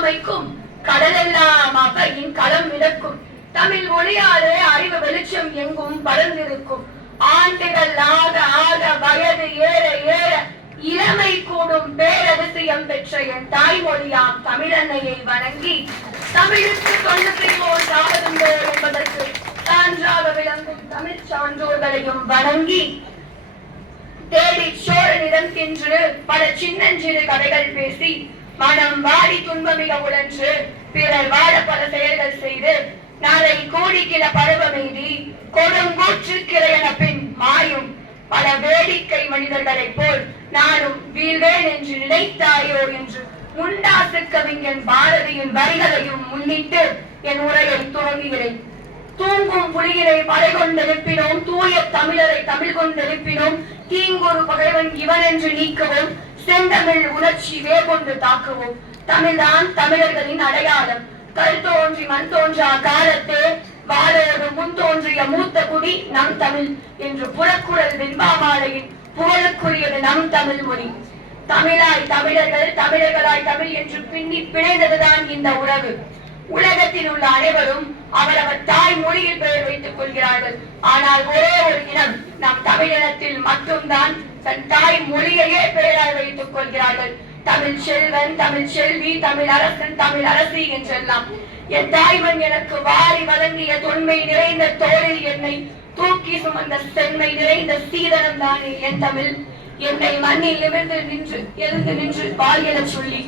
அமைக்கும் கடலெல்லாம் அவையின் களம் மிதக்கும். தமிழ் மொழியாலே அறிவு வெளிச்சம் எங்கும் பறந்திருக்கும் ஆண்டுகள் ஆக ஆக வயது ஏற ஏற இளமை கூடும் பேரதிசயம் பெற்ற என் தாய்மொழியாம் தமிழன்னையை வணங்கி தமிழுக்கு தொண்டு செய்வோர் சாவதுண்டோ என்பதற்கு சான்றாக விளங்கும் தமிழ் சான்றோர்களையும் வணங்கி தேடி சோழனிடம் சென்று பல சின்னஞ்சிறு கதைகள் பேசி மனம் வாடி துன்பமிக உழன்று பிறர் வாழ பல செயல்கள் செய்து நாளை கோடிக்கிற பருவமெய்தி கொடுங்கூற்று கிளையன பின் மாயும் பல வேடிக்கை மனிதர்களைப் போல் நானும் வீழ்வேன் என்று நினைத்தாயோ என்று முண்டாசு கவிஞன் பாரதியின் வரிகளையும் முன்னிட்டு என் உரையை துவங்குகிறேன். தூங்கும் புலிகளை படை கொண்டெழுப்பினோம் தூய தமிழரை தமிழ் கொண்டெழுப்பினோம் தீங்கொரு பகைவன் இவன் என்று நீக்கவும் செந்தமிழ் உணர்ச்சி வேகொண்டு தாக்குவோம். தமிழ்தான் தமிழர்களின் அடையாளம். கல் தோன்றி மண் தோன்றா காலத்தே வாழோடு முன் தோன்றிய மூத்த குடி நம் தமிழ் என்று புறக்குழல் வெண்பாமாலையின் புகழுக்குரியது நம் தமிழ் மொழி. தமிழாய் தமிழர்கள் தமிழர்களாய் தமிழ் என்று பின்னி பிணைந்ததுதான் இந்த உறவு. உலகத்தில் உள்ள அனைவரும் அவரவர் தாய் மொழியில் பெயர் வைத்துக் கொள்கிறார்கள். ஆனால் ஒரே ஒரு இனம் நம் தமிழினத்தில் மட்டும்தான் தன் தாய் மொழியையே பெயரால் வைத்துக் கொள்கிறார்கள். தமிழ் செல்வன் தமிழ் செல்வி தமிழ் அரசன் தமிழ் அரசி என்றெல்லாம். என் தாய்மன் எனக்கு வாரி வழங்கிய தொன்மை நிறைந்த தோழில் என்னை தூக்கி சுமந்த செம்மை நிறைந்த சீதனம் தானே என் தமிழ். என்னை மண்ணில் நிமிர்ந்து நின்று எழுந்து நின்று பால் என சொல்லி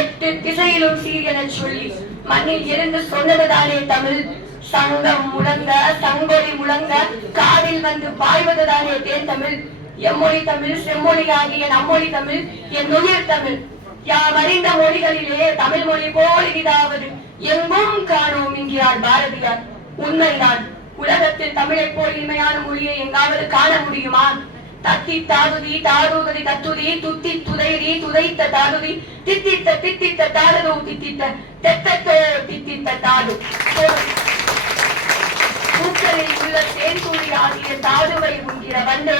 எட்டு திசையிலும் சீர் என சொல்லி மண்ணில் இருந்து சொன்னதுதானே தமிழ். சங்கம் முழங்க சங்கொலி முழங்க காதில் வந்து பாய்வதுதானே தேன் தமிழ். எம்மொழி தமிழ் செம்மொழி ஆகிய நம்மொழி தமிழ் என் நுயிர் தமிழ். யாம் அறிந்த மொழிகளிலே தமிழ் மொழி போல் இனிதாவது. எங்கும் காணோம் என்கிறார் பாரதியார். உண்மைதான் உலகத்தில் தமிழை போல் இனிமையான மொழியை எங்காவது காண முடியுமா? தத்தி தாதுதி தாரூகதி தத்துதி துத்தி துதைரி துதைத்த தாதுதி தித்தித்த தித்தித்த தாரது தித்தித்த தெத்தத்தோ தித்தித்த தாது. பூக்களில் உள்ள தேன் துளி ஆகிய தாதுவை உண்கிற வண்டே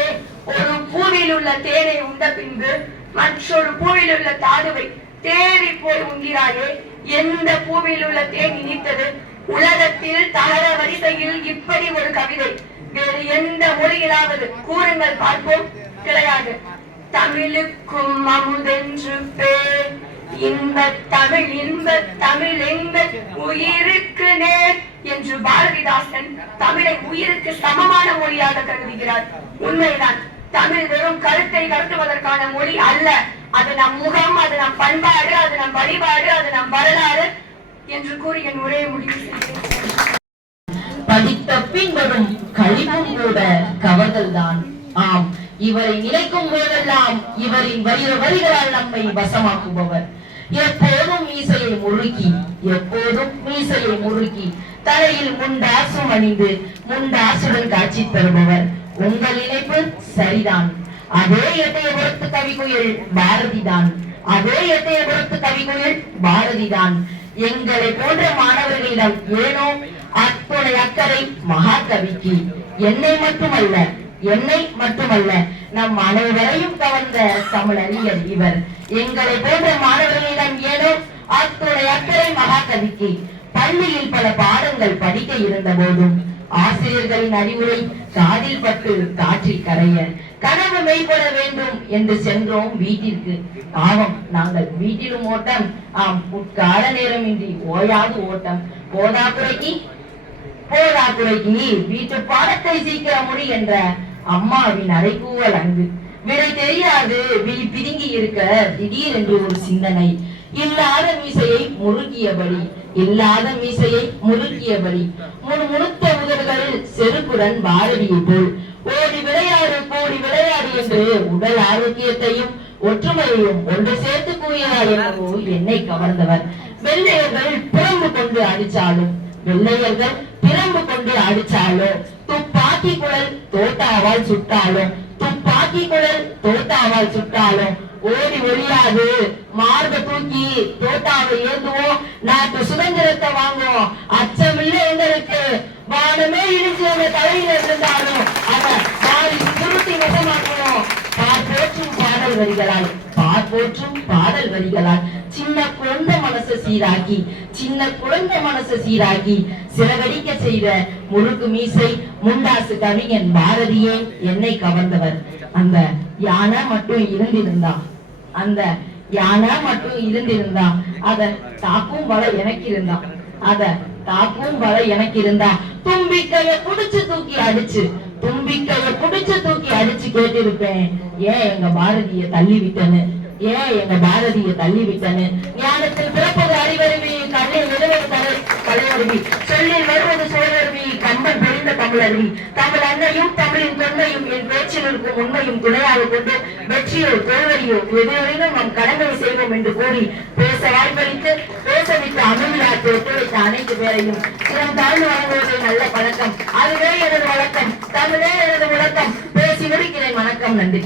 உள்ள தேனை உண்ட பின்பு மற்றொரு பூவில் உள்ள தாதுவை தேடி போய் உண்கிறாயே எந்த பூவில் உள்ள தேன் இனித்தது? உலகத்தில் தகர வரிசையில் இப்படி ஒரு கவிதை. வேறு எந்த மொழியிலாவது கூறுங்கள் பார்ப்போம். கிடையாது. தமிழுக்கும் அமுதென்று பேர். இன்ப தமிழ் இன்ப தமிழ் எங்க உயிருக்கு நேர் என்று பாரதிதாசன் தமிழை உயிருக்கு சமமான மொழியாக கருதுகிறார். உண்மைதான். தமிழ் வெறும் கருத்தை கடத்துவதற்கான மொழி அல்ல. அது நம் முகம் அது நம் பண்பாடு அது நம் வழிபாடு அது நம் வரலாறு என்று கூறி என் உரையை முடிவு பதித்த பின் வரும் கழிவும் கூட கவர்தல்தான் ஆம் இவரை நினைக்கும் போதெல்லாம் இவரின் வயிற வரிகளால் நம்மை வசமாக்குபவர். எப்போதும் மீசையை முறுக்கி எப்போதும் மீசையை முறுக்கி தலையில் முண்டாசும் அணிந்து முண்டாசுடன் காட்சி தருபவர். உங்கள் நினைப்பு சரிதான். அதே எட்டயபுரத்து கவிக்குயில் பாரதிதான். அதே எட்டயபுரத்து கவிக்குயில் பாரதிதான். எங்களை போன்ற மாணவர்களிடம் ஏனோ அத்துணை அக்கறை மகாகவிக்கு. என்னை மட்டுமல்ல என்னை மட்டுமல்ல நம் அனைவரையும் கவர்ந்த தமிழறிஞர் இவர். எங்களை போன்ற மாணவர்களிடம் ஏனோ அத்துணை அக்கறை மகாகவிக்கு. பள்ளியில் பல பாடங்கள் படிக்க இருந்த போதும் ஆசிரியர்களின் அறிவுரை காதில் பட்டு காற்றில் கரைய கனவு மெய்ப்பட வேண்டும் என்று சென்றோம் வீட்டிற்கு. பாவம் நாங்கள் வீட்டிலும் ஓட்டம். ஆம் உட்கால நேரமின்றி ஓயாது ஓட்டம். போதாக்குறைக்கு போதாக்குறைக்கு வீட்டு பாடத்தை சீக்கிரம் முடி என்ற அம்மாவின் அறைகூவல் அங்கு விடை தெரியாது விழி பிதுங்கி இருக்க திடீரென்று ஒரு சிந்தனை. இல்லாத மீசையை முறுக்கியபடி இல்லாத மீசையை முறுக்கியபடி. முணுமுணுத்த உதவி செருக்குடன் பாரதியை போல் ஓடி விளையாடு கோடி விளையாடு என்று உடல் ஆரோக்கியத்தையும் ஒற்றுமையையும் ஒன்று சேர்த்து கூறினார் எனவோ என்னை கவர்ந்தவர். வெள்ளையர்கள் பிறம்பு கொண்டு அடிச்சாலும் வெள்ளையர்கள் பிறம்பு கொண்டு அடிச்சாலும் துப்பாக்கி குழல் தோட்டாவால் சுட்டாலும் துப்பாக்கி குழல் தோட்டாவால் சுட்டாலும் ஓடி ஒழியாது மார்பை தூக்கி தோட்டாவை ஏந்துவோம். நாட்டு சுதந்திரத்தை வாங்குவோம். அச்சமில்லை. வானமே இடிச்சு அந்த தலையில இருந்தாலும் அதை மாறி சுருட்டி வசமாக்கணும் பாற்போற்றும் பாடல் வரிகளால் பாற்போற்றும் பாடல் வரிகளால் சின்ன குழந்தை மனசை சீராக்கி சின்ன குழந்தை மனசை சீராக்கி சிறகடிக்க செய்த முழுக்கு மீசை முண்டாசு கவிஞன் பாரதியே என்னை கவர்ந்தவர். அந்த யானை மட்டும் இருந்திருந்தா அந்த யானை மட்டும் இருந்திருந்தா அத தாக்கும் வலை எனக்கு இருந்தான் அத தாக்கும் வர எனக்கு இருந்தா தும்பிக்கைய புடிச்சு தூக்கி அடிச்சு தும்பிக்கைய புடிச்சு தூக்கி அடிச்சு கேட்டிருப்பேன். ஏன் எங்க பாரதிய தள்ளி விட்டனு ஏன் எங்க பாரதிய தள்ளி விட்டனு ஞானத்தில் பிறப்பது அறிவருவி கண்ணில் விடுவது தலை தலையருவி சொல்லில் வருவது சோழருவி கம்பன் பெரிந்த தமிழருவி தமிழ் அன்னையும் தமிழின் தொன்மையும் என் பேச்சில் இருக்கும் உண்மையும் துணையாக கொண்டு வெற்றியோ தோல்வரியோ எதிரிலும் நாம் கடமை செய்வோம் என்று கூறி பேச ஒத்துழைத்த அனைத்து பேரையும். சிறம் தாழ்ந்து வழங்குவதே நல்ல பழக்கம். அதுவே எனது வழக்கம். தமிழே எனது விளக்கம். பேசி முடிக்கிறேன் வணக்கம் நன்றி.